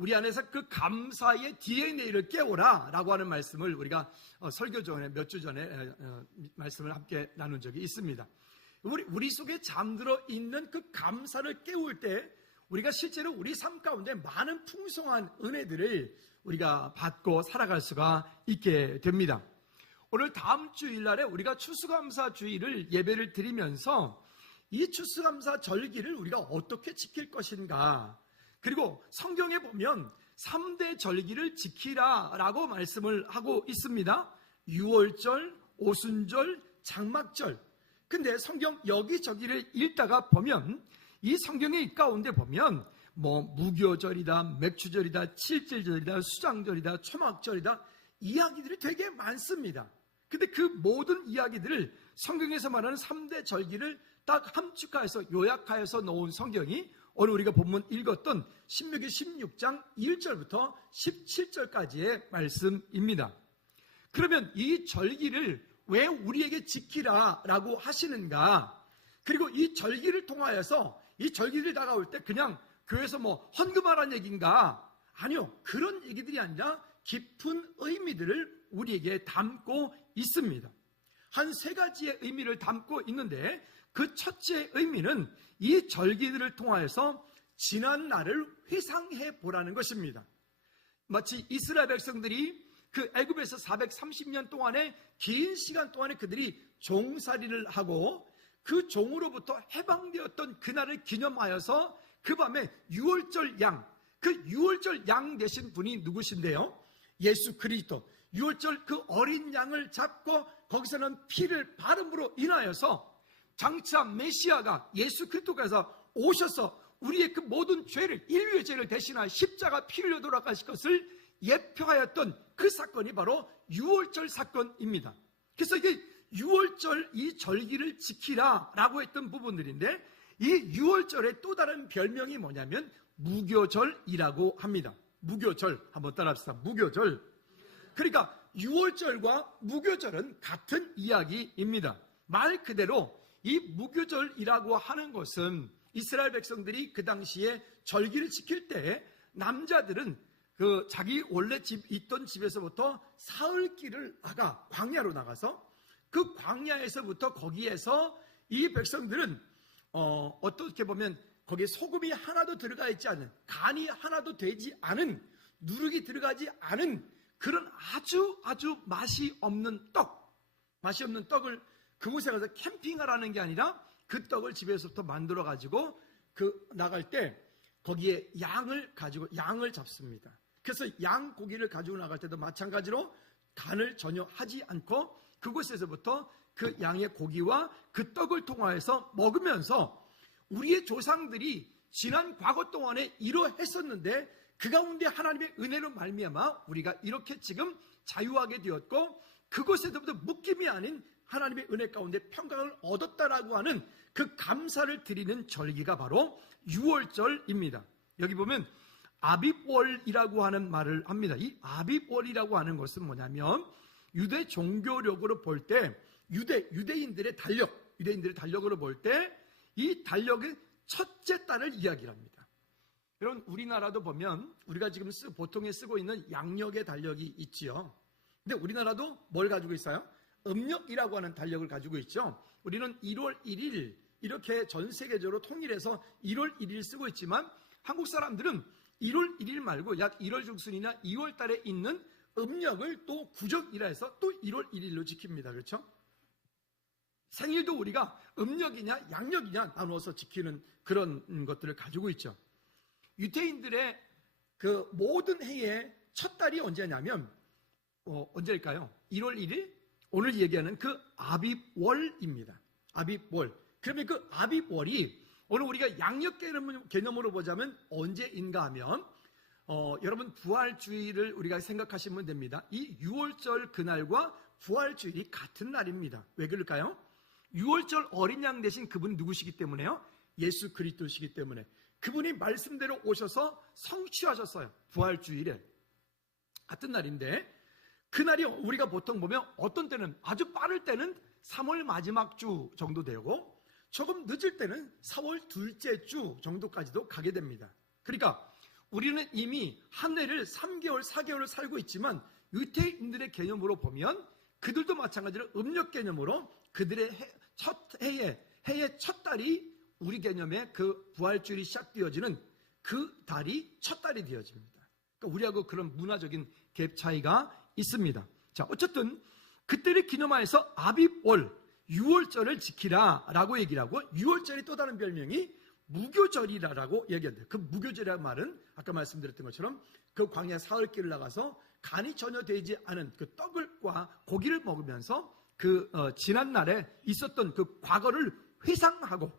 우리 안에서 그 감사의 DNA를 깨워라 라고 하는 말씀을 우리가 설교 전에 몇 주 전에 말씀을 함께 나눈 적이 있습니다. 우리 속에 잠들어 있는 그 감사를 깨울 때 우리가 실제로 우리 삶 가운데 많은 풍성한 은혜들을 우리가 받고 살아갈 수가 있게 됩니다. 오늘 다음 주일날에 우리가 추수감사 주일을 예배를 드리면서 이 추수감사 절기를 우리가 어떻게 지킬 것인가, 그리고 성경에 보면 3대 절기를 지키라 라고 말씀을 하고 있습니다. 유월절, 오순절, 장막절. 근데 성경 여기저기를 읽다가 보면 이 성경의 가운데 보면 무교절이다, 맥주절이다, 칠칠절이다, 수장절이다, 초막절이다 이야기들이 되게 많습니다. 근데 그 모든 이야기들을 성경에서 말하는 3대 절기를 딱 함축하여서 요약하여서 놓은 성경이 오늘 우리가 본문 읽었던 신명기 16장 1절부터 17절까지의 말씀입니다. 그러면 이 절기를 왜 우리에게 지키라라고 하시는가? 그리고 이 절기를 통하여서 이 절기를 다가올 때 그냥 교회에서 헌금하라는 얘기인가? 아니요. 그런 얘기들이 아니라 깊은 의미들을 우리에게 담고 있습니다. 한 3가지의 의미를 담고 있는데 그 첫째 의미는 이 절기들을 통하여서 지난 날을 회상해 보라는 것입니다. 마치 이스라엘 백성들이 그 애굽에서 430년 동안의 긴 시간 동안에 그들이 종살이를 하고 그 종으로부터 해방되었던 그날을 기념하여서 그 밤에 유월절 양, 그 유월절 양 되신 분이 누구신데요? 예수 그리스도. 유월절 그 어린 양을 잡고 거기서는 피를 바름으로 인하여서 장차 메시아가 예수 그리스도께서 오셔서 우리의 그 모든 죄를, 인류의 죄를 대신하여 십자가 피를 흘려 돌아가실 것을 예표하였던 그 사건이 바로 유월절 사건입니다. 그래서 이게 유월절 이 절기를 지키라 라고 했던 부분들인데, 이 유월절의 또 다른 별명이 뭐냐면 무교절이라고 합니다. 무교절 한번 따라합시다. 무교절. 그러니까 유월절과 무교절은 같은 이야기입니다. 말 그대로 이 무교절이라고 하는 것은 이스라엘 백성들이 그 당시에 절기를 지킬 때 남자들은 그 자기 원래 있던 집에서부터 사흘길을 광야로 나가서 그 광야에서부터 거기에서 이 백성들은 어떻게 보면 거기에 소금이 하나도 들어가 있지 않은, 간이 하나도 되지 않은, 누룩이 들어가지 않은 그런 아주 맛이 없는 떡을 그곳에 가서 캠핑하라는 게 아니라 그 떡을 집에서부터 만들어 가지고 나갈 때 거기에 양을 잡습니다. 그래서 양 고기를 가지고 나갈 때도 마찬가지로 간을 전혀 하지 않고 그곳에서부터 그 양의 고기와 그 떡을 통하여서 먹으면서 우리의 조상들이 지난 과거 동안에 이러했었는데 그 가운데 하나님의 은혜로 말미암아 우리가 이렇게 지금 자유하게 되었고 그곳에서부터 묶임이 아닌 하나님의 은혜 가운데 평강을 얻었다라고 하는 그 감사를 드리는 절기가 바로 유월절입니다. 여기 보면 아빕월이라고 하는 말을 합니다. 이 아빕월이라고 하는 것은 뭐냐면 유대 종교력으로 볼 때 유대인들의 달력으로 볼 때 이 달력의 첫째 달을 이야기합니다. 여러분 우리나라도 보면 우리가 지금 보통에 쓰고 있는 양력의 달력이 있지요. 근데 우리나라도 뭘 가지고 있어요? 음력이라고 하는 달력을 가지고 있죠. 우리는 1월 1일 이렇게 전 세계적으로 통일해서 1월 1일 쓰고 있지만 한국 사람들은 1월 1일 말고 약 1월 중순이나 2월 달에 있는 음력을 또 구적이라 해서 또 1월 1일로 지킵니다. 그렇죠? 생일도 우리가 음력이냐 양력이냐 나누어서 지키는 그런 것들을 가지고 있죠. 유대인들의 그 모든 해의 첫 달이 언제냐면 언제일까요? 1월 1일? 오늘 얘기하는 그 아빕월입니다. 아빕월. 그러면 그 아빕월이 오늘 우리가 양력 개념으로 보자면 언제인가 하면 여러분 부활주일을 우리가 생각하시면 됩니다. 이 유월절 그날과 부활주일이 같은 날입니다. 왜 그럴까요? 유월절 어린 양 대신 그분이 누구시기 때문에요? 예수 그리스도시기 때문에 그분이 말씀대로 오셔서 성취하셨어요. 부활주일에 같은 날인데 그날이 우리가 보통 보면 어떤 때는 아주 빠를 때는 3월 마지막 주 정도 되고 조금 늦을 때는 4월 둘째 주 정도까지도 가게 됩니다. 그러니까 우리는 이미 한 해를 3개월, 4개월을 살고 있지만 유대인들의 개념으로 보면 그들도 마찬가지로 음력 개념으로 그들의 해의 첫 달이 우리 개념의 그 부활주일이 시작되어지는 그 달이 첫 달이 되어집니다. 그러니까 우리하고 그런 문화적인 갭 차이가 있습니다. 자, 어쨌든 그때를 기념하여서 아빕월 6월절을 지키라 라고 얘기를 하고, 6월절이 또 다른 별명이 무교절이라고 얘기한대요. 그 무교절이라는 말은 아까 말씀드렸던 것처럼 그 광야 사흘길을 나가서 간이 전혀 되지 않은 그 떡과 고기를 먹으면서 그 지난 날에 있었던 그 과거를 회상하고,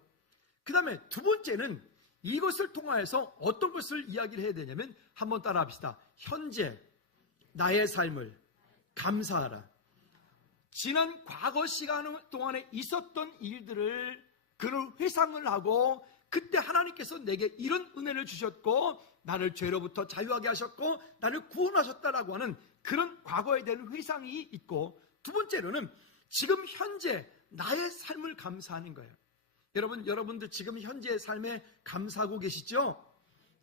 그 다음에 두 번째는 이것을 통하여서 어떤 것을 이야기를 해야 되냐면, 한번 따라 합시다. 현재 나의 삶을 감사하라. 지난 과거 시간 동안에 있었던 일들을 그를 회상을 하고, 그때 하나님께서 내게 이런 은혜를 주셨고 나를 죄로부터 자유하게 하셨고 나를 구원하셨다라고 하는 그런 과거에 대한 회상이 있고, 두 번째로는 지금 현재 나의 삶을 감사하는 거예요. 여러분들 지금 현재의 삶에 감사하고 계시죠?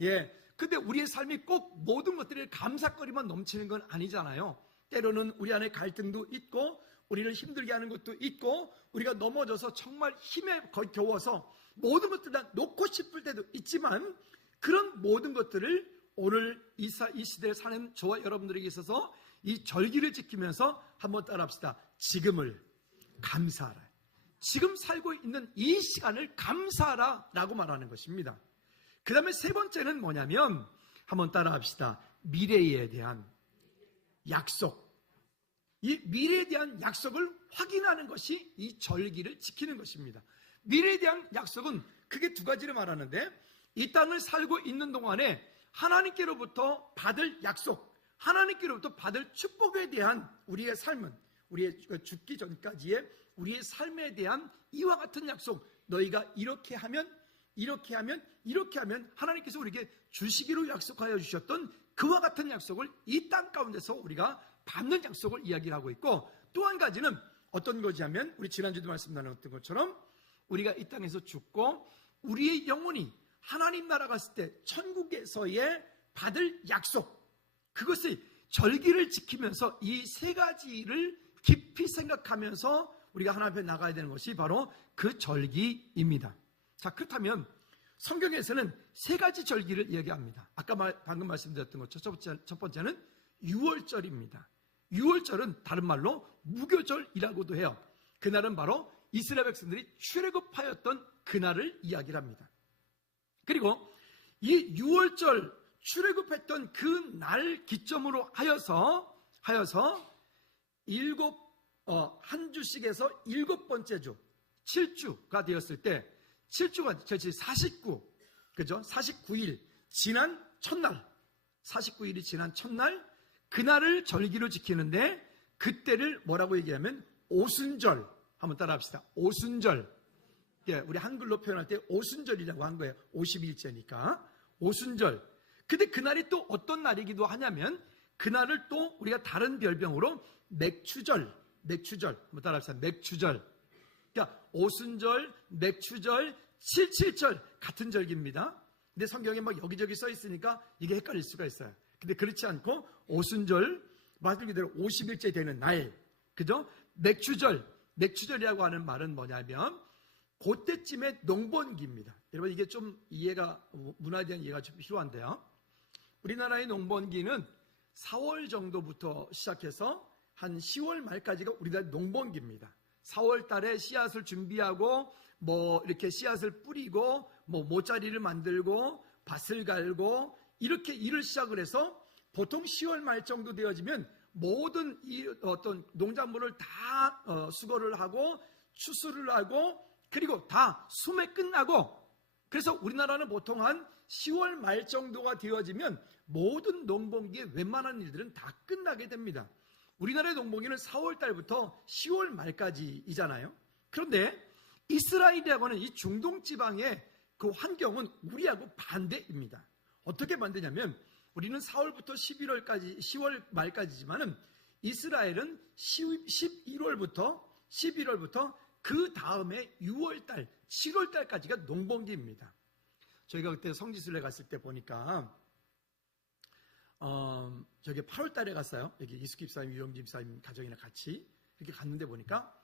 예. 근데 우리의 삶이 꼭 모든 것들이 감사거리만 넘치는 건 아니잖아요. 때로는 우리 안에 갈등도 있고 우리를 힘들게 하는 것도 있고, 우리가 넘어져서 정말 힘에 겨워서 모든 것들 다 놓고 싶을 때도 있지만, 그런 모든 것들을 오늘 이 시대에 사는 저와 여러분들에게 있어서 이 절기를 지키면서 한번 따라합시다. 지금을 감사하라. 지금 살고 있는 이 시간을 감사하라 라고 말하는 것입니다. 그 다음에 세 번째는 뭐냐면, 한번 따라합시다. 미래에 대한 약속. 이 미래에 대한 약속을 확인하는 것이 이 절기를 지키는 것입니다. 미래에 대한 약속은 크게 두 가지를 말하는데, 이 땅을 살고 있는 동안에 하나님께로부터 받을 약속, 하나님께로부터 받을 축복에 대한 우리의 삶은, 우리의 죽기 전까지의 우리의 삶에 대한 이와 같은 약속, 너희가 이렇게 하면 하나님께서 우리에게 주시기로 약속하여 주셨던 그와 같은 약속을 이 땅 가운데서 우리가 받는 약속을 이야기를 하고 있고, 또 한 가지는 어떤 거냐면, 우리 지난주도 말씀 나눴던 것처럼 우리가 이 땅에서 죽고 우리의 영혼이 하나님 나라 갔을 때 천국에서의 받을 약속, 그것을 절기를 지키면서 이 세 가지를 깊이 생각하면서 우리가 하나님 앞에 나가야 되는 것이 바로 그 절기입니다. 자, 그렇다면 성경에서는 세 가지 절기를 이야기합니다. 아까 방금 말씀드렸던 것처럼 첫 번째는 6월절입니다. 6월절은 다른 말로 무교절이라고도 해요. 그날은 바로 이스라엘 백성들이 출애굽하였던 그날을 이야기를 합니다. 그리고 이 6월절 출애굽했던 그 날 기점으로 하여서 한 주씩에서 7번째 주 7주가 되었을 때, 7주가 49, 그죠? 49일 지난 첫날, 49일이 지난 첫날, 그날을 절기로 지키는데, 그때를 뭐라고 얘기하면 오순절. 한번 따라 합시다. 오순절. 예, 우리 한글로 표현할 때 오순절이라고 한 거예요. 50일째니까 오순절. 근데 그날이 또 어떤 날이기도 하냐면, 그날을 또 우리가 다른 별명으로 맥추절. 한번 따라 합시다. 맥추절. 그러니까 오순절, 맥추절, 7.7절 같은 절기입니다. 근데 성경에 막 여기저기 써 있으니까 이게 헷갈릴 수가 있어요. 근데 그렇지 않고 오순절, 말 그대로 50일째 되는 날, 그죠? 맥추절이라고 하는 말은 뭐냐면 그때쯤에 농번기입니다. 여러분, 이게 좀 문화에 대한 이해가 좀 필요한데요. 우리나라의 농번기는 4월 정도부터 시작해서 한 10월 말까지가 우리나라 농번기입니다. 4월 달에 씨앗을 준비하고 이렇게 씨앗을 뿌리고 모짜리를 만들고 밭을 갈고 이렇게 일을 시작을 해서, 보통 10월 말 정도 되어지면 모든 어떤 농작물을 다 수거를 하고 추수를 하고 그리고 다 수매 끝나고, 그래서 우리나라는 보통 한 10월 말 정도가 되어지면 모든 농번기의 웬만한 일들은 다 끝나게 됩니다. 우리나라의 농번기는 4월 달부터 10월 말까지이잖아요. 그런데 이스라엘이라고 하는 이 중동 지방의 그 환경은 우리하고 반대입니다. 어떻게 반대냐면, 우리는 4월부터 10월 말까지지만은 이스라엘은 11월부터 그 다음에 6월달, 7월달까지가 농번기입니다. 저희가 그때 성지순례 갔을 때 보니까 저기 8월 달에 갔어요. 여기 이숙기 집사님, 유영진 집사님 가정이랑 같이 이렇게 갔는데 보니까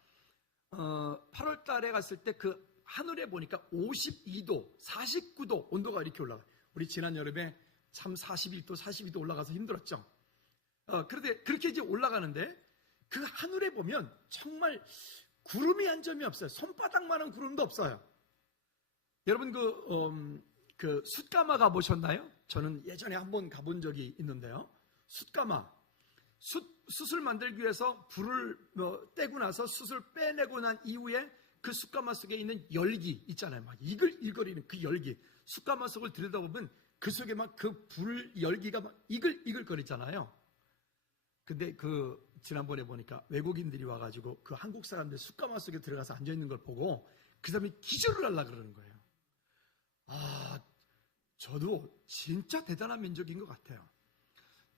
8월 달에 갔을 때 그 하늘에 보니까 52도, 49도 온도가 이렇게 올라가요. 우리 지난 여름에 참 41도, 42도 올라가서 힘들었죠. 그런데 그렇게 이제 올라가는데 그 하늘에 보면 정말 구름이 한 점이 없어요. 손바닥만한 구름도 없어요. 여러분 그 숫가마 가보셨나요? 저는 예전에 한번 가본 적이 있는데요. 숫가마, 숯을 만들기 위해서 불을 떼고 나서 숯을 빼내고 난 이후에 그 숯가마 속에 있는 열기 있잖아요. 막 이글이글거리는 그 열기. 숯가마 속을 들여다보면 그 속에 막 그 불 열기가 막 이글이글거리잖아요. 근데 지난번에 보니까 외국인들이 와가지고 그 한국 사람들 숯가마 속에 들어가서 앉아있는 걸 보고 그 사람이 기절을 하려고 그러는 거예요. 저도 진짜 대단한 민족인 것 같아요.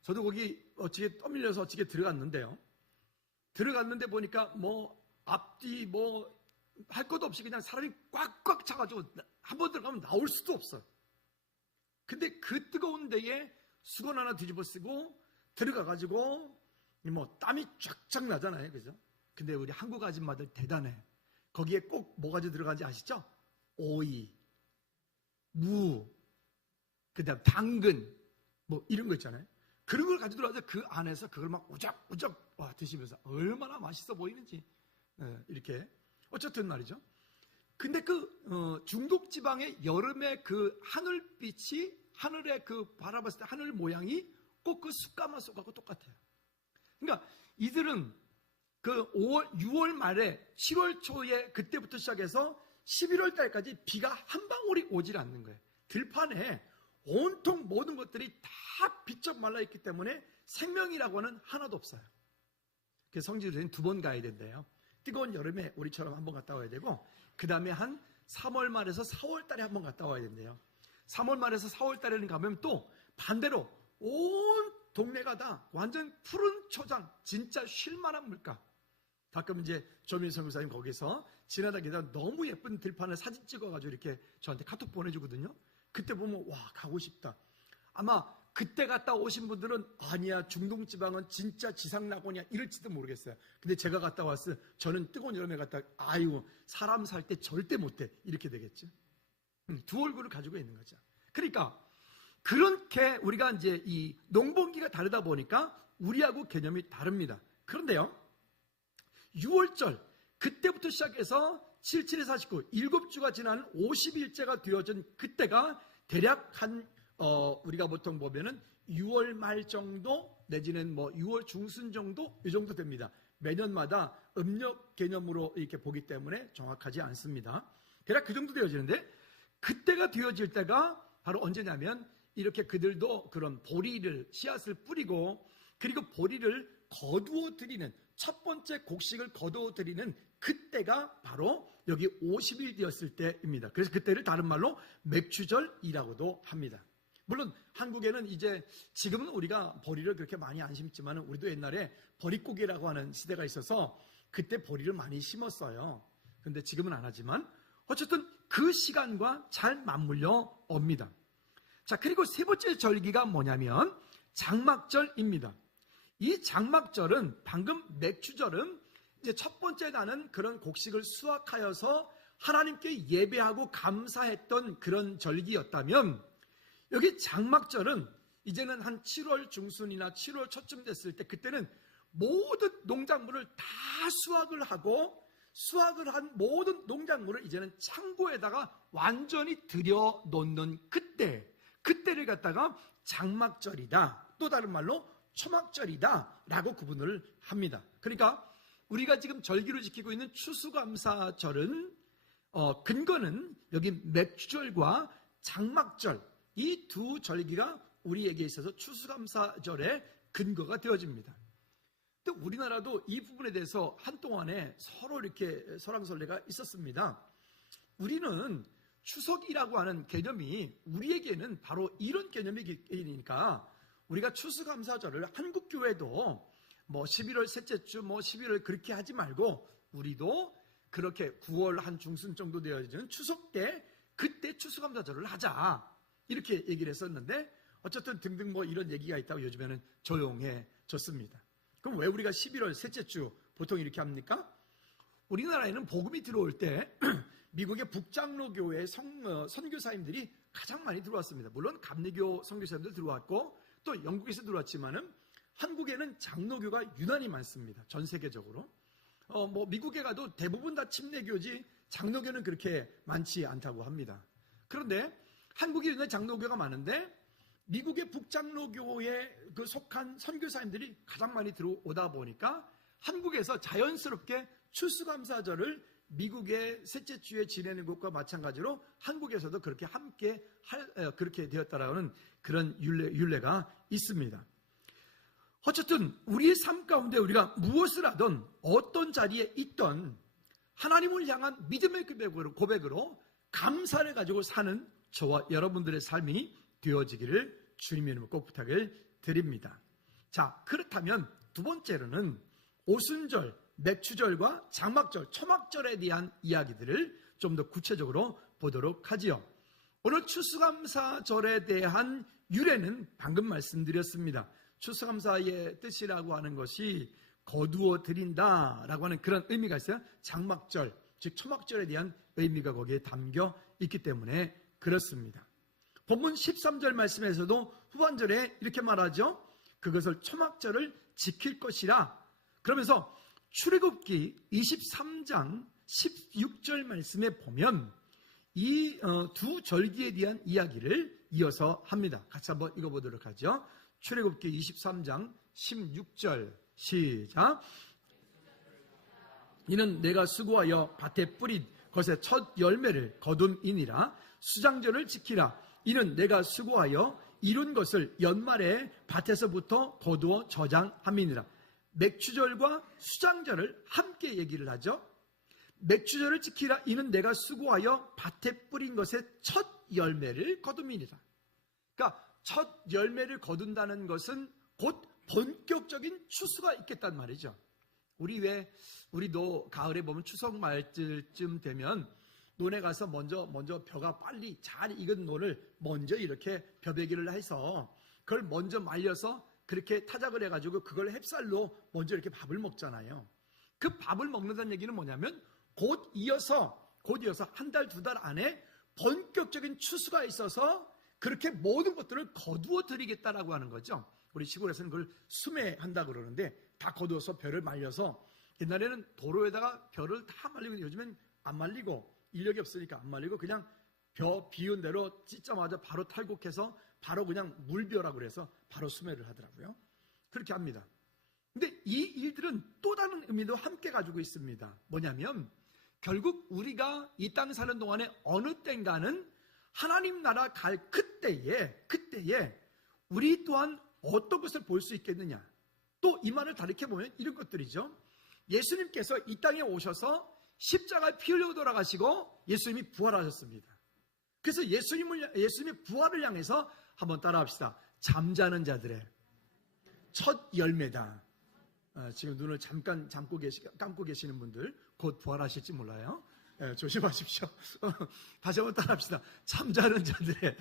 저도 거기 어찌게 떠밀려서 어찌게 들어갔는데요. 들어갔는데 보니까 앞뒤 할 것도 없이 그냥 사람이 꽉꽉 차가지고 한 번 들어가면 나올 수도 없어요. 근데 그 뜨거운 데에 수건 하나 뒤집어 쓰고 들어가가지고 땀이 쫙쫙 나잖아요. 그죠? 근데 우리 한국 아줌마들 대단해. 거기에 꼭 뭐 가지고 들어가는지 아시죠? 오이, 무, 그 다음 당근, 이런 거 있잖아요. 그런 걸 가지고 들어가서 그 안에서 그걸 막 우적우적 드시면서 얼마나 맛있어 보이는지. 이렇게. 어쨌든 말이죠. 근데 중독 지방의 여름의 그 하늘빛이, 하늘의 바라봤을 때 하늘 모양이 꼭 그 숯가마 속하고 똑같아요. 그러니까 이들은 6월 말에 7월 초에 그때부터 시작해서 11월 달까지 비가 한 방울이 오질 않는 거예요. 들판에 온통 모든 것들이 다 비쩍 말라있기 때문에 생명이라고는 하나도 없어요. 그래서 성지순례는 2번 가야 된대요. 뜨거운 여름에 우리처럼 한번 갔다 와야 되고, 그 다음에 한 3월 말에서 4월 달에 한번 갔다 와야 된대요. 3월 말에서 4월 달에는 가면 또 반대로 온 동네가 다 완전 푸른 초장, 진짜 쉴만한 물가. 가끔 이제 조민성 목사님 거기서 지나다니다 너무 예쁜 들판을 사진 찍어가지고 이렇게 저한테 카톡 보내주거든요. 그때 보면 가고 싶다. 아마 그때 갔다 오신 분들은 아니야, 중동지방은 진짜 지상낙원이야 이럴지도 모르겠어요. 근데 제가 갔다 왔을 저는 뜨거운 여름에 갔다 사람 살 때 절대 못돼 이렇게 되겠죠. 두 얼굴을 가지고 있는 거죠. 그러니까 그렇게 우리가 이제 이 농번기가 다르다 보니까 우리하고 개념이 다릅니다. 그런데요, 6월절 그때부터 시작해서 77에 49 7주가 지난 50일째가 되어진 그때가 대략 우리가 보통 보면은 6월 말 정도 내지는 6월 중순 정도 이 정도 됩니다. 매년마다 음력 개념으로 이렇게 보기 때문에 정확하지 않습니다. 대략 그 정도 되어지는데, 그때가 되어질 때가 바로 언제냐면 이렇게 그들도 그런 보리를 씨앗을 뿌리고, 그리고 보리를 거두어 드리는 첫 번째 곡식을 거두어 드리는 그때가 바로 여기 50일 되었을 때입니다. 그래서 그때를 다른 말로 맥추절이라고도 합니다. 물론 한국에는 이제 지금은 우리가 보리를 그렇게 많이 안 심지만 우리도 옛날에 보릿고개라고 하는 시대가 있어서 그때 보리를 많이 심었어요. 근데 지금은 안 하지만 어쨌든 그 시간과 잘 맞물려 옵니다. 자, 그리고 세 번째 절기가 뭐냐면 장막절입니다. 이 장막절은 방금 맥추절은 이제 첫 번째 나는 그런 곡식을 수확하여서 하나님께 예배하고 감사했던 그런 절기였다면, 여기 장막절은 이제는 한 7월 중순이나 7월 초쯤 됐을 때 그때는 모든 농작물을 다 수확을 하고, 수확을 한 모든 농작물을 이제는 창고에다가 완전히 들여놓는 그때를 갖다가 장막절이다, 또 다른 말로 초막절이다 라고 구분을 합니다. 그러니까 우리가 지금 절기로 지키고 있는 추수감사절은 근거는 여기 맥추절과 장막절, 이 두 절기가 우리에게 있어서 추수감사절의 근거가 되어집니다. 근데 우리나라도 이 부분에 대해서 한동안에 서로 이렇게 설왕설래가 있었습니다. 우리는 추석이라고 하는 개념이 우리에게는 바로 이런 개념이니까 우리가 추수감사절을 한국교회도 11월 셋째 주 11월 그렇게 하지 말고 우리도 그렇게 9월 한 중순 정도 되어지는 추석 때 그때 추수감사절을 하자 이렇게 얘기를 했었는데, 어쨌든 등등 뭐 이런 얘기가 있다고 요즘에는 조용해졌습니다. 그럼 왜 우리가 11월 셋째 주 보통 이렇게 합니까? 우리나라에는 복음이 들어올 때 미국의 북장로교회 선교사님들이 가장 많이 들어왔습니다. 물론 감리교 선교사님들 들어왔고 또 영국에서 들어왔지만은 한국에는 장로교가 유난히 많습니다. 전 세계적으로. 미국에 가도 대부분 다 침례교지 장로교는 그렇게 많지 않다고 합니다. 그런데 한국에 있는 장로교가 많은데 미국의 북장로교에 속한 선교사님들이 가장 많이 들어오다 보니까 한국에서 자연스럽게 추수감사절을 미국의 셋째 주에 지내는 것과 마찬가지로 한국에서도 그렇게 함께 그렇게 되었다라는 그런 윤례가 있습니다. 어쨌든 우리의 삶 가운데 우리가 무엇을 하든 어떤 자리에 있던 하나님을 향한 믿음의 고백으로 감사를 가지고 사는 저와 여러분들의 삶이 되어지기를 주님의 이름으로 꼭 부탁을 드립니다. 자, 그렇다면 두 번째로는 오순절, 맥추절과 장막절, 초막절에 대한 이야기들을 좀 더 구체적으로 보도록 하지요. 오늘 추수감사절에 대한 유래는 방금 말씀드렸습니다. 추수감사의 뜻이라고 하는 것이 거두어 드린다라고 하는 그런 의미가 있어요. 장막절, 즉 초막절에 대한 의미가 거기에 담겨 있기 때문에 그렇습니다. 본문 13절 말씀에서도 후반절에 이렇게 말하죠. 그것을 초막절을 지킬 것이라. 그러면서 출애굽기 23장 16절 말씀에 보면 이 두 절기에 대한 이야기를 이어서 합니다. 같이 한번 읽어보도록 하죠. 출애굽기 23장 16절 시작. 이는 내가 수고하여 밭에 뿌린 것의 첫 열매를 거둠이니라. 수장절을 지키라. 이는 내가 수고하여 이룬 것을 연말에 밭에서부터 거두어 저장함이니라. 맥추절과 수장절을 함께 얘기를 하죠. 맥추절을 지키라. 이는 내가 수고하여 밭에 뿌린 것의 첫 열매를 거둠이니라. 그러니까 첫 열매를 거둔다는 것은 곧 본격적인 추수가 있겠단 말이죠. 우리도 가을에 보면 추석 말쯤 되면 논에 가서 먼저 벼가 빨리 잘 익은 논을 먼저 이렇게 벼베기를 해서 그걸 먼저 말려서 그렇게 타작을 해가지고 그걸 햅쌀로 먼저 이렇게 밥을 먹잖아요. 그 밥을 먹는다는 얘기는 뭐냐면 곧 이어서 한 달, 두 달 안에 본격적인 추수가 있어서 그렇게 모든 것들을 거두어 드리겠다라고 하는 거죠. 우리 시골에서는 그걸 수매한다 그러는데 다 거두어서 벼를 말려서 옛날에는 도로에다가 벼를 다 말리고 요즘엔 안 말리고 인력이 없으니까 안 말리고 그냥 벼 비운 대로 찢자마자 바로 탈곡해서 바로 그냥 물벼라고 그래서 바로 수매를 하더라고요. 그렇게 합니다. 근데 이 일들은 또 다른 의미도 함께 가지고 있습니다. 뭐냐면 결국 우리가 이 땅 사는 동안에 어느 땐가는 하나님 나라 갈 그때에 우리 또한 어떤 것을 볼 수 있겠느냐. 또 이 말을 다르게 보면 이런 것들이죠. 예수님께서 이 땅에 오셔서 십자가에 피 흘려 돌아가시고 예수님이 부활하셨습니다. 그래서 예수님의 부활을 향해서 한번 따라합시다. 잠자는 자들의 첫 열매다. 지금 눈을 잠깐 감고 계시는 분들 곧 부활하실지 몰라요. 조심하십시오. 다시 한번 따라합시다. 잠자는 자들의.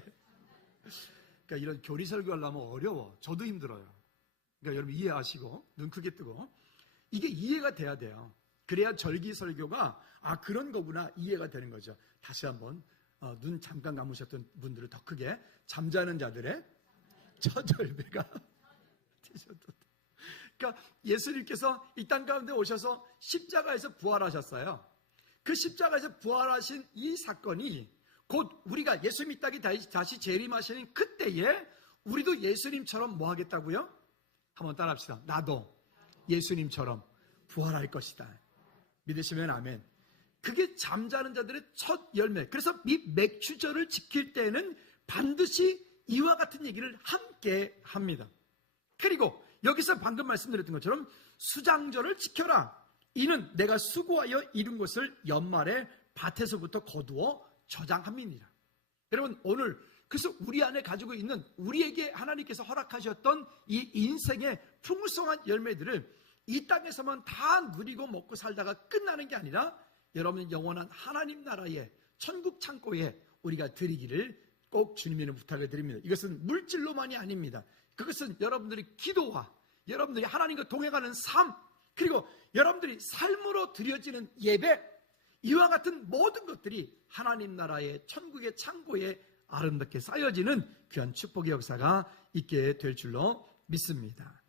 그러니까 이런 교리 설교하려면 어려워. 저도 힘들어요. 그러니까 여러분 이해하시고 눈 크게 뜨고 이게 이해가 돼야 돼요. 그래야 절기 설교가 그런 거구나 이해가 되는 거죠. 다시 한번 눈 잠깐 감으셨던 분들을 더 크게 잠자는 자들의 첫 열매가 되셨다. 그러니까 예수님께서 이 땅 가운데 오셔서 십자가에서 부활하셨어요. 그 십자가에서 부활하신 이 사건이 곧 우리가 예수님 이 땅에 다시 재림하시는 그때에 우리도 예수님처럼 뭐 하겠다고요? 한번 따라합시다. 나도 예수님처럼 부활할 것이다. 믿으시면 아멘. 그게 잠자는 자들의 첫 열매. 그래서 이 맥추절을 지킬 때는 반드시 이와 같은 얘기를 함께 합니다. 그리고 여기서 방금 말씀드렸던 것처럼 수장절을 지켜라. 이는 내가 수고하여 이룬 것을 연말에 밭에서부터 거두어 저장함이니라. 여러분 오늘 그래서 우리 안에 가지고 있는 우리에게 하나님께서 허락하셨던 이 인생의 풍성한 열매들을 이 땅에서만 다 누리고 먹고 살다가 끝나는 게 아니라 여러분 영원한 하나님 나라의 천국 창고에 우리가 드리기를 꼭 주님 이름 부탁을 드립니다. 이것은 물질로만이 아닙니다. 그것은 여러분들의 기도와 여러분들이 하나님과 동행하는 삶, 그리고 여러분들이 삶으로 드려지는 예배, 이와 같은 모든 것들이 하나님 나라의 천국의 창고에 아름답게 쌓여지는 귀한 축복의 역사가 있게 될 줄로 믿습니다.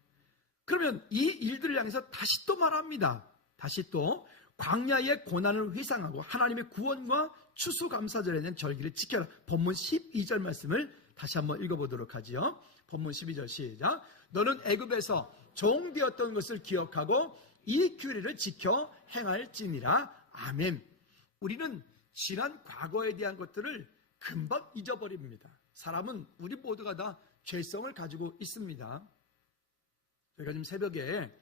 그러면 이 일들을 향해서 다시 또 말합니다. 다시 또 광야의 고난을 회상하고 하나님의 구원과 추수감사절에 대한 절기를 지켜라. 본문 12절 말씀을 다시 한번 읽어보도록 하지요. 본문 12절 시작. 너는 애굽에서 종되었던 것을 기억하고 이 규례를 지켜 행할지니라. 아멘. 우리는 지난 과거에 대한 것들을 금방 잊어버립니다. 사람은 우리 모두가 다 죄성을 가지고 있습니다. 저희가 지금 새벽에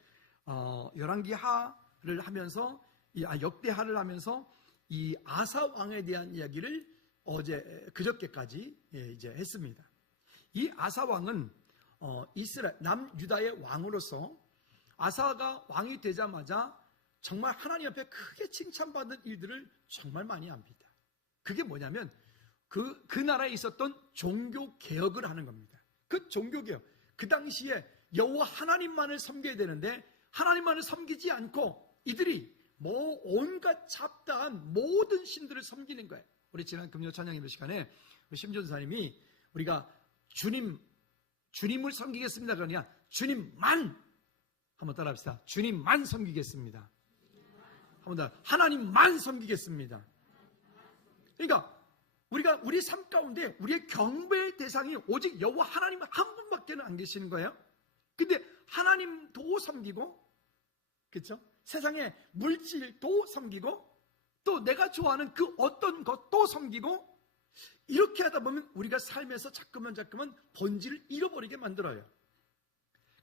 열왕기하를 하면서 역대하를 하면서 이 아사 왕에 대한 이야기를 그저께까지 이제 했습니다. 이 아사 왕은 이스라엘 남유다의 왕으로서 아사가 왕이 되자마자 정말 하나님 앞에 크게 칭찬받은 일들을 정말 많이 합니다. 그게 뭐냐면 그 나라에 있었던 종교 개혁을 하는 겁니다. 그 종교 개혁, 그 당시에 여호와 하나님만을 섬겨야 되는데 하나님만을 섬기지 않고 이들이 온갖 잡다한 모든 신들을 섬기는 거예요. 우리 지난 금요 찬양 예배 시간에 심전사님이 우리가 주님을 섬기겠습니다 그러냐, 주님만 한번 따라합시다. 주님만 섬기겠습니다. 한번 더, 하나님만 섬기겠습니다. 그러니까 우리 삶 가운데 우리의 경배의 대상이 오직 여호와 하나님 한 분밖에 안 계시는 거예요. 근데 하나님도 섬기고, 그렇죠? 세상의 물질도 섬기고, 또 내가 좋아하는 그 어떤 것도 섬기고, 이렇게 하다 보면 우리가 삶에서 자꾸만 본질을 잃어버리게 만들어요.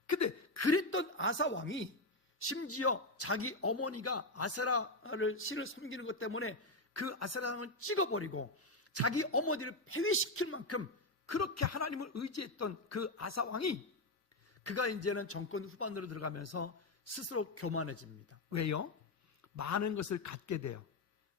근데 그랬던 아사 왕이 심지어 자기 어머니가 아세라를 신을 섬기는 것 때문에 그 아세라상을 찍어버리고 자기 어머니를 폐위시킬 만큼 그렇게 하나님을 의지했던 그 아사 왕이, 그가 이제는 정권 후반으로 들어가면서 스스로 교만해집니다. 왜요? 많은 것을 갖게 돼요.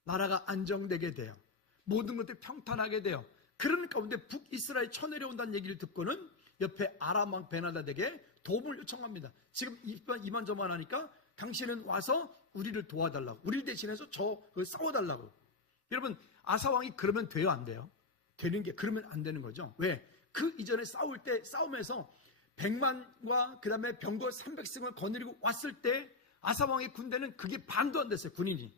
나라가 안정되게 돼요. 모든 것들이 평탄하게 돼요. 그런 가운데 북이스라엘 쳐내려온다는 얘기를 듣고는 옆에 아람 왕 베나다에게 도움을 요청합니다. 지금 이만저만 하니까 당신은 와서 우리를 도와달라고, 우리를 대신해서 싸워달라고. 여러분, 아사 왕이 그러면 돼요, 안 돼요? 그러면 안 되는 거죠. 왜? 그 이전에 싸움에서 100만과 그 다음에 병거 300승을 거느리고 왔을 때 아사 왕의 군대는 그게 반도 안 됐어요, 군인이.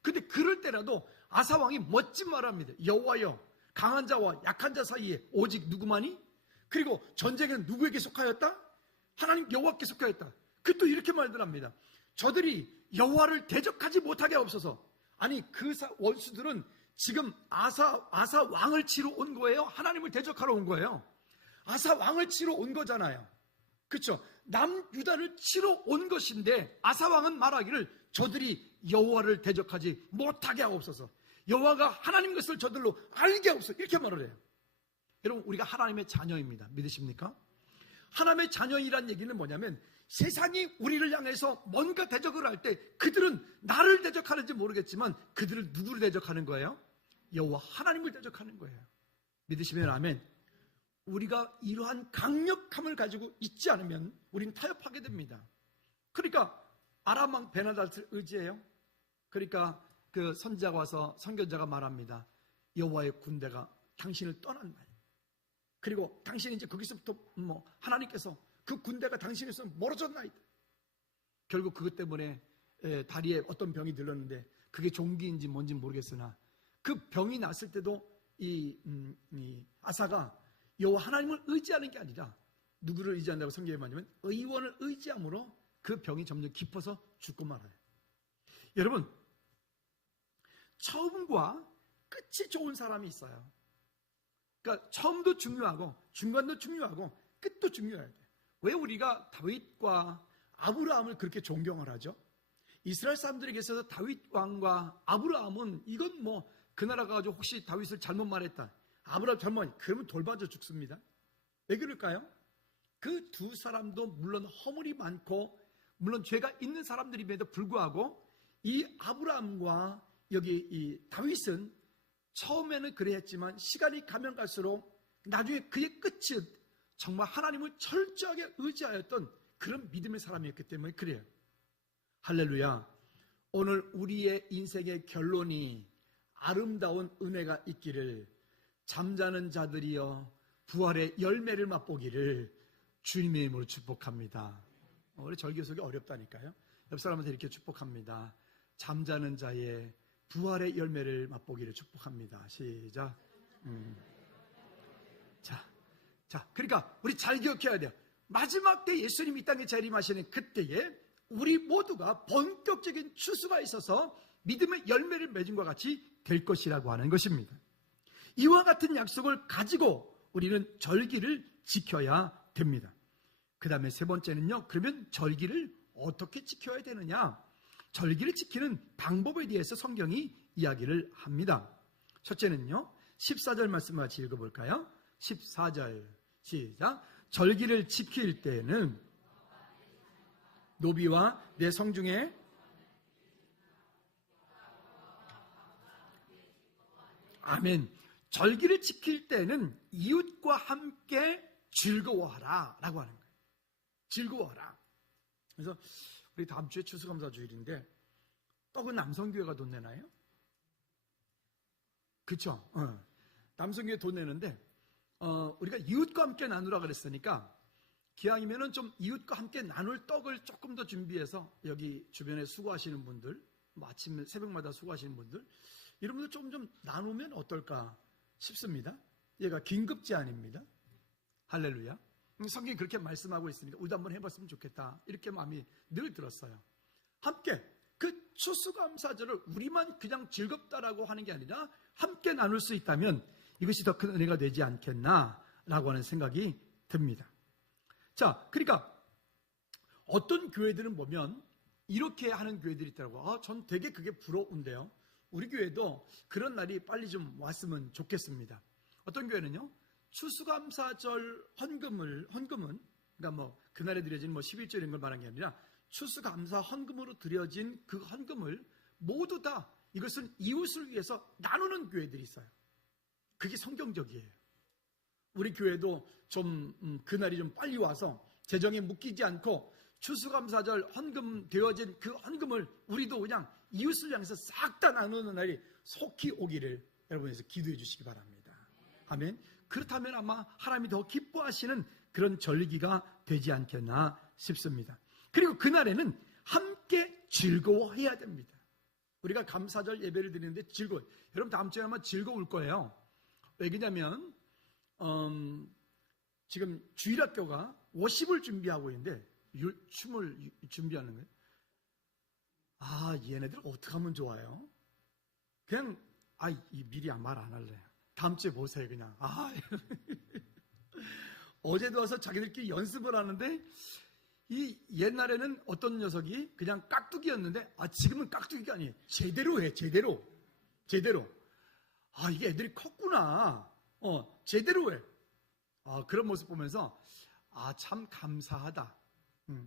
근데 그럴 때라도 아사 왕이 멋진 말을 합니다. 여호와여, 강한 자와 약한 자 사이에 오직 누구만이? 그리고 전쟁에는 누구에게 속하였다? 하나님 여호와께 속하였다. 그 또 이렇게 말들 합니다. 저들이 여호와를 대적하지 못하게 하옵소서. 아니, 그 원수들은 지금 아사 왕을 치러 온 거예요? 하나님을 대적하러 온 거예요? 아사 왕을 치러 온 거잖아요. 그렇죠? 남유다를 치러 온 것인데 아사 왕은 말하기를 저들이 여호와를 대적하지 못하게 하옵소서. 여호와가 하나님 것을 저들로 알게 하옵소서. 이렇게 말을 해요. 여러분, 우리가 하나님의 자녀입니다. 믿으십니까? 하나님의 자녀이란 얘기는 뭐냐면 세상이 우리를 향해서 뭔가 대적을 할 때 그들은 나를 대적하는지 모르겠지만 그들을 누구를 대적하는 거예요? 여호와 하나님을 대적하는 거예요. 믿으시면 아멘. 우리가 이러한 강력함을 가지고 있지 않으면 우리는 타협하게 됩니다. 그러니까 아람 왕 베나다를 의지해요. 그러니까 그 선지자가 와서 선견자가 말합니다. 여호와의 군대가 당신을 떠난 날, 그리고 당신이 이제 거기서부터 하나님께서 그 군대가 당신에서 멀어졌나이다. 결국 그것 때문에 다리에 어떤 병이 들렀는데 그게 종기인지 뭔지 모르겠으나 그 병이 났을 때도 이 아사가 여호와 하나님을 의지하는 게 아니라 누구를 의지한다고 성경에 말하면 의원을 의지함으로 그 병이 점점 깊어서 죽고 말아요. 여러분, 처음과 끝이 좋은 사람이 있어요. 그러니까 처음도 중요하고 중간도 중요하고 끝도 중요해야 돼요. 왜 우리가 다윗과 아브라함을 그렇게 존경을 하죠? 이스라엘 사람들에게 있어서 다윗 왕과 아브라함은 이건 그 나라 가지고 혹시 다윗을 잘못 말했다, 아브라함 잘못, 그러면 돌봐져 죽습니다. 왜 그럴까요? 그 두 사람도 물론 허물이 많고 물론 죄가 있는 사람들임에도 불구하고 이 아브라함과 여기 이 다윗은 처음에는 그래 했지만 시간이 가면 갈수록 나중에 그의 끝은 정말 하나님을 철저하게 의지하였던 그런 믿음의 사람이었기 때문에 그래요. 할렐루야. 오늘 우리의 인생의 결론이 아름다운 은혜가 있기를, 잠자는 자들이여 부활의 열매를 맛보기를 주님의 이름으로 축복합니다. 우리 절기 속이 어렵다니까요. 옆 사람한테 이렇게 축복합니다. 잠자는 자의 부활의 열매를 맛보기를 축복합니다. 시작. 자, 그러니까 우리 잘 기억해야 돼요. 마지막 때 예수님이 이 땅에 재림하시는 그때에 우리 모두가 본격적인 추수가 있어서 믿음의 열매를 맺은 것 같이 될 것이라고 하는 것입니다. 이와 같은 약속을 가지고 우리는 절기를 지켜야 됩니다. 그 다음에 세 번째는요, 그러면 절기를 어떻게 지켜야 되느냐? 절기를 지키는 방법에 대해서 성경이 이야기를 합니다. 첫째는요, 14절 말씀을 같이 읽어볼까요? 14절 시작. 절기를 지킬 때에는 노비와 내 성중에 아멘. 절기를 지킬 때는 이웃과 함께 즐거워하라 라고 하는 거예요. 즐거워하라. 그래서 우리 다음 주에 추수감사 주일인데 떡은 남성교회가 돈 내나요? 그쵸? 남성교회 돈 내는데 우리가 이웃과 함께 나누라 그랬으니까 기왕이면은 좀 이웃과 함께 나눌 떡을 조금 더 준비해서 여기 주변에 수고하시는 분들, 아침 새벽마다 수고하시는 분들, 이런 분들 좀 나누면 어떨까 싶습니다. 얘가 긴급 제안입니다. 할렐루야. 성경이 그렇게 말씀하고 있으니까 우리도 한번 해봤으면 좋겠다, 이렇게 마음이 늘 들었어요. 함께 그 추수감사절을 우리만 그냥 즐겁다라고 하는 게 아니라 함께 나눌 수 있다면 이것이 더 큰 은혜가 되지 않겠나라고 하는 생각이 듭니다. 자, 그러니까 어떤 교회들은 보면 이렇게 하는 교회들이 있더라고요. 전 되게 그게 부러운데요. 우리 교회도 그런 날이 빨리 좀 왔으면 좋겠습니다. 어떤 교회는요, 추수감사절 헌금은 그러니까 뭐 그날에 드려진 11조 이런 걸 말한 게 아니라 추수감사 헌금으로 드려진 그 헌금을 모두 다 이것은 이웃을 위해서 나누는 교회들이 있어요. 그게 성경적이에요. 우리 교회도 좀 그날이 좀 빨리 와서 재정에 묶이지 않고 추수감사절 헌금 되어진 그 헌금을 우리도 그냥 이웃을 향해서 싹 다 나누는 날이 속히 오기를 여러분께서 기도해 주시기 바랍니다. 아멘. 그렇다면 아마 하나님이 더 기뻐하시는 그런 절기가 되지 않겠나 싶습니다. 그리고 그날에는 함께 즐거워해야 됩니다. 우리가 감사절 예배를 드리는데 즐거워요. 여러분 다음 주에 아마 즐거울 거예요. 왜냐면 지금 주일학교가 워십을 준비하고 있는데 춤을 준비하는 거예요. 얘네들 어떻게 하면 좋아요? 그냥 미리 말 안 할래요. 다음 주에 보세요. 그냥 어제도 와서 자기들끼리 연습을 하는데 이 옛날에는 어떤 녀석이 그냥 깍두기였는데 지금은 깍두기가 아니에요. 제대로 해. 제대로. 이게 애들이 컸구나. 제대로 해. 그런 모습 보면서 참 감사하다.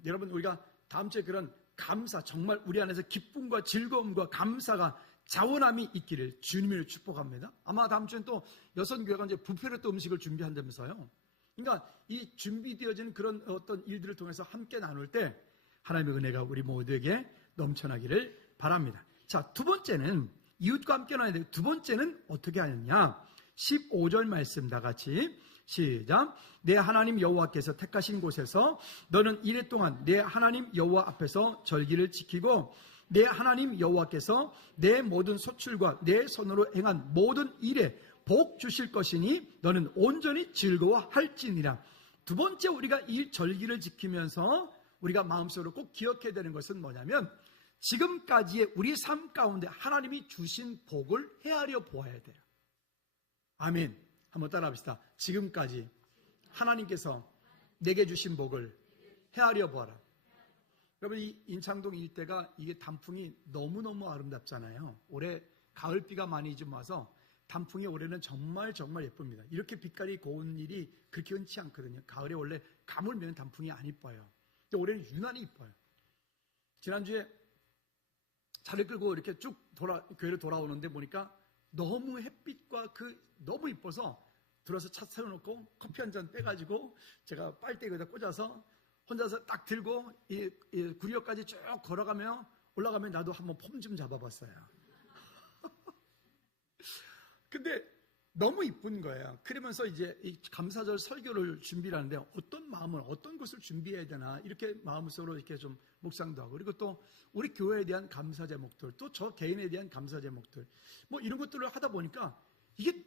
여러분 우리가 다음 주에 그런 감사, 정말 우리 안에서 기쁨과 즐거움과 감사가 자원함이 있기를 주님을 축복합니다. 아마 다음 주엔 또 여성교회가 이제 뷔페로 또 음식을 준비한다면서요. 그러니까 이 준비되어진 그런 어떤 일들을 통해서 함께 나눌 때 하나님의 은혜가 우리 모두에게 넘쳐나기를 바랍니다. 자, 두 번째는 이웃과 함께 나눠야 돼요. 두 번째는 어떻게 하느냐? 15절 말씀 다 같이 시작. 내 하나님 여호와께서 택하신 곳에서 너는 이래 동안 내 하나님 여호와 앞에서 절기를 지키고 내 하나님 여호와께서 내 모든 소출과 내 손으로 행한 모든 일에 복 주실 것이니 너는 온전히 즐거워할지니라. 두 번째 우리가 이 절기를 지키면서 우리가 마음속으로 꼭 기억해야 되는 것은 뭐냐면 지금까지의 우리 삶 가운데 하나님이 주신 복을 헤아려 보아야 돼요. 아멘. 한번 따라합시다. 지금까지 하나님께서 내게 주신 복을 헤아려 보아라. 여러분 이 인창동 일대가 이게 단풍이 너무너무 아름답잖아요. 올해 가을비가 많이 좀 와서 단풍이 올해는 정말 예쁩니다. 이렇게 빛깔이 고운 일이 그렇게 흔치 않거든요. 가을에 원래 가물면 단풍이 안 이뻐요. 근데 올해는 유난히 이뻐요. 지난주에 차를 끌고 이렇게 쭉 교회를 돌아오는데 보니까 너무 햇빛과 그 너무 이뻐서 들어서 차 세워놓고 커피 한 잔 빼가지고 제가 빨대 여기다 꽂아서 혼자서 딱 들고 이 구리역까지 쭉 걸어가며 올라가면 나도 한번 폼 좀 잡아봤어요. 근데 너무 이쁜 거예요. 그러면서 이제 이 감사절 설교를 준비를 하는데 어떤 마음을, 어떤 것을 준비해야 되나 이렇게 마음속으로 이렇게 좀 묵상도 하고, 그리고 또 우리 교회에 대한 감사 제목들, 또 저 개인에 대한 감사 제목들, 뭐 이런 것들을 하다 보니까 이게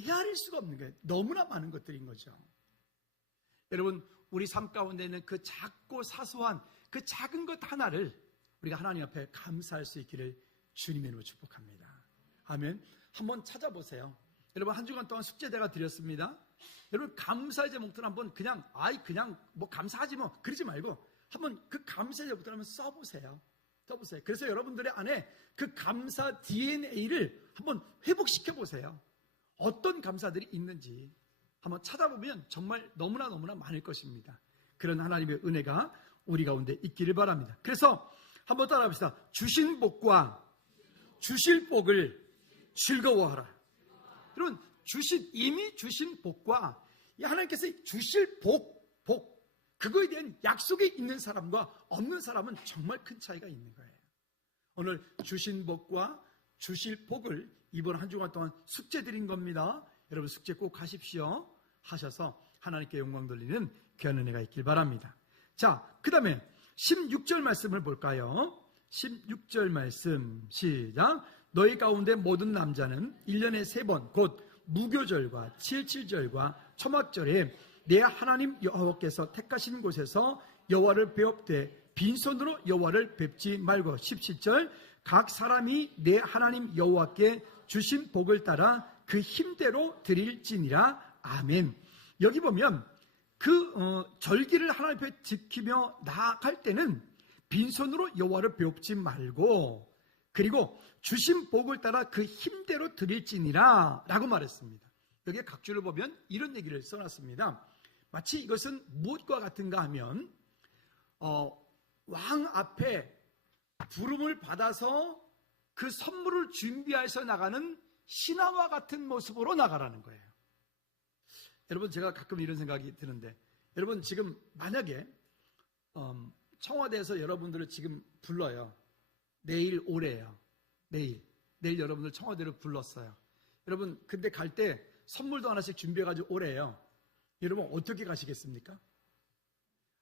헤아릴 수가 없는 거예요. 너무나 많은 것들인 거죠. 여러분, 우리 삶 가운데 있는 그 작고 사소한 그 작은 것 하나를 우리가 하나님 앞에 감사할 수 있기를 주님의 이름으로 축복합니다. 아멘. 한번 찾아보세요. 여러분, 한 주간 동안 숙제대가 드렸습니다. 여러분, 감사의 제목들 한번 그냥 뭐 감사하지 뭐 그러지 말고 한번 그 감사의 제목들 한번 써보세요. 그래서 여러분들의 안에 그 감사 DNA를 한번 회복시켜 보세요. 어떤 감사들이 있는지 한번 찾아보면 정말 너무나 많을 것입니다. 그런 하나님의 은혜가 우리 가운데 있기를 바랍니다. 그래서 한번 따라합시다. 주신 복과 주실 복을 즐거워하라. 여러분, 이미 주신 복과 하나님께서 주실 복, 그거에 대한 약속이 있는 사람과 없는 사람은 정말 큰 차이가 있는 거예요. 오늘 주신 복과 주실 복을 이번 한 주간 동안 숙제 드린 겁니다. 여러분, 숙제 꼭 하십시오. 하셔서 하나님께 영광 돌리는 귀한 은혜가 있길 바랍니다. 자, 그 다음에 16절 말씀을 볼까요? 16절 말씀 시작. 너희 가운데 모든 남자는 1년에 3번 곧 무교절과 칠칠절과 초막절에 내 하나님 여호와께서 택하신 곳에서 여호와를 배웁되 빈손으로 여호와를 뵙지 말고. 17절 각 사람이 내 하나님 여호와께 주신 복을 따라 그 힘대로 드릴지니라. 아멘. 여기 보면 그 절기를 하나님 앞에 지키며 나아갈 때는 빈손으로 여호와를 배웁지 말고, 그리고 주신 복을 따라 그 힘대로 드릴지니라 라고 말했습니다. 여기에 각주를 보면 이런 얘기를 써놨습니다. 마치 이것은 무엇과 같은가 하면 왕 앞에 부름을 받아서 그 선물을 준비해서 나가는 신하와 같은 모습으로 나가라는 거예요. 여러분, 제가 가끔 이런 생각이 드는데, 여러분 지금 만약에 청와대에서 여러분들을 지금 불러요. 내일 오래요. 내일 여러분들 청와대로 불렀어요. 여러분, 근데 갈 때 선물도 하나씩 준비해가지고 오래요. 여러분 어떻게 가시겠습니까?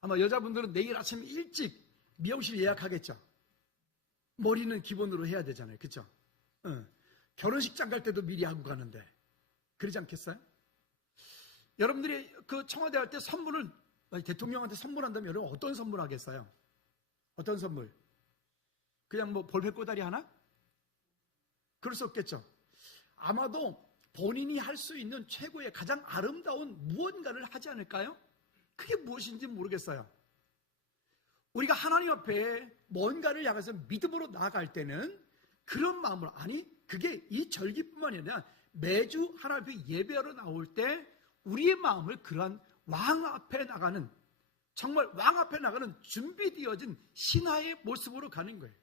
아마 여자분들은 내일 아침 일찍 미용실 예약하겠죠. 머리는 기본으로 해야 되잖아요. 그렇죠? 결혼식장 갈 때도 미리 하고 가는데 그러지 않겠어요? 여러분들이 그 청와대 갈 때 선물을, 대통령한테 선물한다면 여러분 어떤 선물 하겠어요? 어떤 선물? 그냥 뭐 볼펜 꼬다리 하나? 그럴 수 없겠죠. 아마도 본인이 할 수 있는 최고의 가장 아름다운 무언가를 하지 않을까요? 그게 무엇인지 모르겠어요. 우리가 하나님 앞에 뭔가를 향해서 믿음으로 나아갈 때는 그런 마음으로, 아니 그게 이 절기뿐만이 아니라 매주 하나님 앞에 예배하러 나올 때 우리의 마음을 그러한 왕 앞에 나가는, 정말 왕 앞에 나가는 준비되어진 신하의 모습으로 가는 거예요.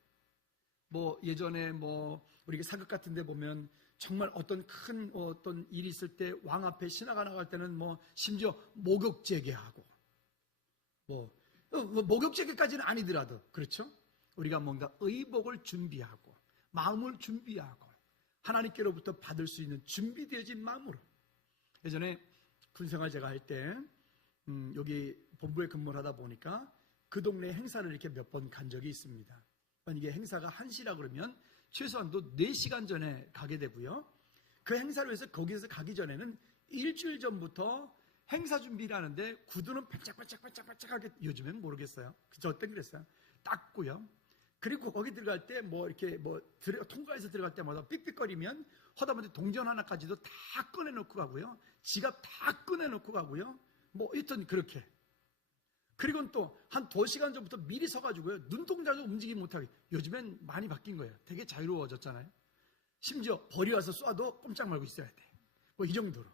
뭐 예전에 뭐 우리가 사극 같은 데 보면 정말 어떤 큰 어떤 일이 있을 때 왕 앞에 신하가 나갈 때는 뭐 심지어 목욕제계하고 뭐 목욕제계까지는 아니더라도, 그렇죠? 우리가 뭔가 의복을 준비하고 마음을 준비하고 하나님께로부터 받을 수 있는 준비되어진 마음으로. 예전에 군생활 제가 할 때 여기 본부에 근무를 하다 보니까 그 동네 행사를 이렇게 몇 번 간 적이 있습니다. 이게 행사가 1시라 그러면 최소한도 4시간 전에 가게 되고요. 그 행사를 위해서 거기서 가기 전에는 일주일 전부터 행사 준비를 하는데 구두는 반짝반짝하게, 요즘엔 모르겠어요. 저 때 그랬어요. 닦고요. 그리고 거기 들어갈 때 뭐 이렇게 통과해서 들어갈 때마다 삑삑거리면 허다못해 동전 하나까지도 다 꺼내놓고 가고요. 지갑 다 꺼내놓고 가고요. 뭐 일단 그렇게. 그리고 또 한 2시간 전부터 미리 서가지고요. 눈동자도 움직이지 못하게. 요즘엔 많이 바뀐 거예요. 되게 자유로워졌잖아요. 심지어 벌이 와서 쏴도 꼼짝 말고 있어야 돼. 뭐 이 정도로.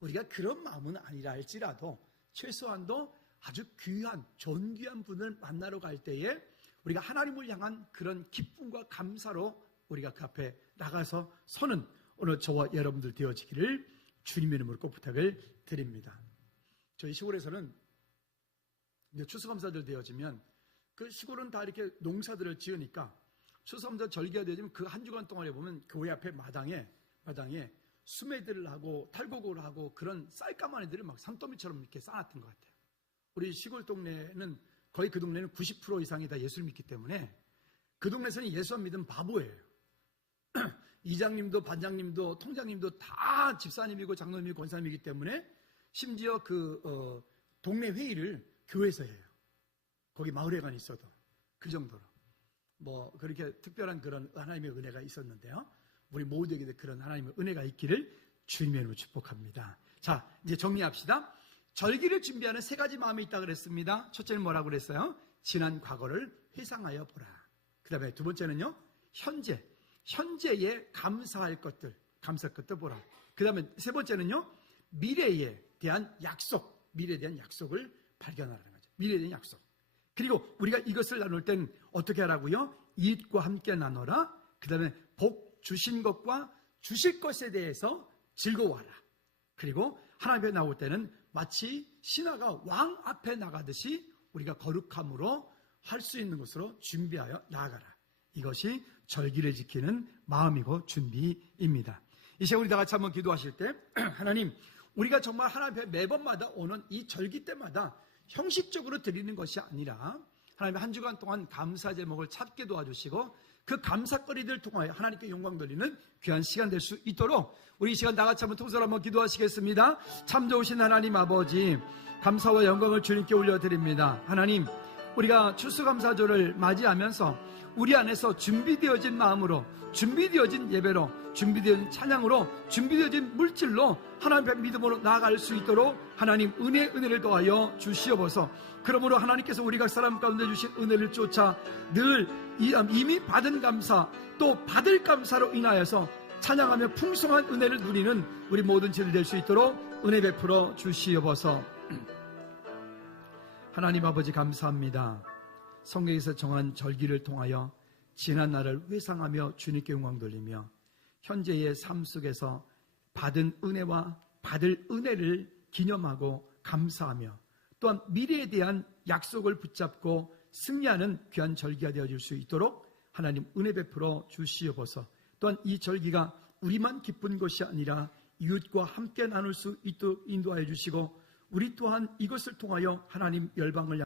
우리가 그런 마음은 아니라 할지라도 최소한도 아주 귀한, 존귀한 분을 만나러 갈 때에 우리가 하나님을 향한 그런 기쁨과 감사로 우리가 그 앞에 나가서 서는 오늘 저와 여러분들 되어지기를 주님의 이름으로 꼭 부탁을 드립니다. 저희 시골에서는 이제 추수감사절 되어지면 그 시골은 다 이렇게 농사들을 지으니까 추수감사 절기가 되어지면 그 한 주간 동안에 보면 교회 앞에 마당에 수매들을 하고 탈곡을 하고 그런 쌀까만 애들을 막 산더미처럼 이렇게 쌓았던 것 같아요. 우리 시골 동네는 거의 그 동네는 90% 이상이 다 예수를 믿기 때문에 그 동네에서는 예수 안 믿으면 바보예요. 이장님도 반장님도 통장님도 다 집사님이고 장로님이고 권사님이기 때문에 심지어 동네 회의를 교회에서 해요. 거기 마을회관이 있어도 그 정도로 뭐 그렇게 특별한 그런 하나님의 은혜가 있었는데요. 우리 모두에게 그런 하나님의 은혜가 있기를 주님의 이름으로 축복합니다. 자, 이제 정리합시다. 절기를 준비하는 세 가지 마음이 있다고 그랬습니다. 첫째는 뭐라고 그랬어요? 지난 과거를 회상하여 보라. 그 다음에 두 번째는요, 현재에 감사할 것들 보라. 그 다음에 세 번째는요, 미래에 대한 약속을 발견하라는 거죠. 미래에 대한 약속. 그리고 우리가 이것을 나눌 땐 어떻게 하라고요? 이웃과 함께 나눠라. 그 다음에 복 주신 것과 주실 것에 대해서 즐거워하라. 그리고 하나님 앞에 나올 때는 마치 신하가 왕 앞에 나가듯이 우리가 거룩함으로 할 수 있는 것으로 준비하여 나아가라. 이것이 절기를 지키는 마음이고 준비입니다. 이 시간 우리 다 같이 한번 기도하실 때 하나님, 우리가 정말 하나님 앞에 매번마다 오는 이 절기 때마다 형식적으로 드리는 것이 아니라 하나님 한 주간 동안 감사 제목을 찾게 도와주시고 그 감사거리들을 통하여 하나님께 영광 돌리는 귀한 시간 될 수 있도록 우리 이 시간 다 같이 한번 통성으로 한번 기도하시겠습니다. 참 좋으신 하나님 아버지, 감사와 영광을 주님께 올려드립니다. 하나님, 우리가 추수감사절을 맞이하면서 우리 안에서 준비되어진 마음으로, 준비되어진 예배로, 준비되어진 찬양으로, 준비되어진 물질로 하나님 앞에 믿음으로 나아갈 수 있도록 하나님 은혜를 더하여 주시옵소서. 그러므로 하나님께서 우리 각 사람 가운데 주신 은혜를 쫓아 늘 이미 받은 감사 또 받을 감사로 인하여서 찬양하며 풍성한 은혜를 누리는 우리 모든 지들 될 수 있도록 은혜 베풀어 주시옵소서. 하나님 아버지 감사합니다. 성경에서 정한 절기를 통하여 지난 날을 회상하며 주님께 영광 돌리며 현재의 삶 속에서 받은 은혜와 받을 은혜를 기념하고 감사하며 또한 미래에 대한 약속을 붙잡고 승리하는 귀한 절기가 되어질 수 있도록 하나님 은혜 베풀어 주시옵소서. 또한 이 절기가 우리만 기쁜 것이 아니라 이웃과 함께 나눌 수 있도록 인도하여 주시고 우리 또한 이것을 통하여 하나님 열방을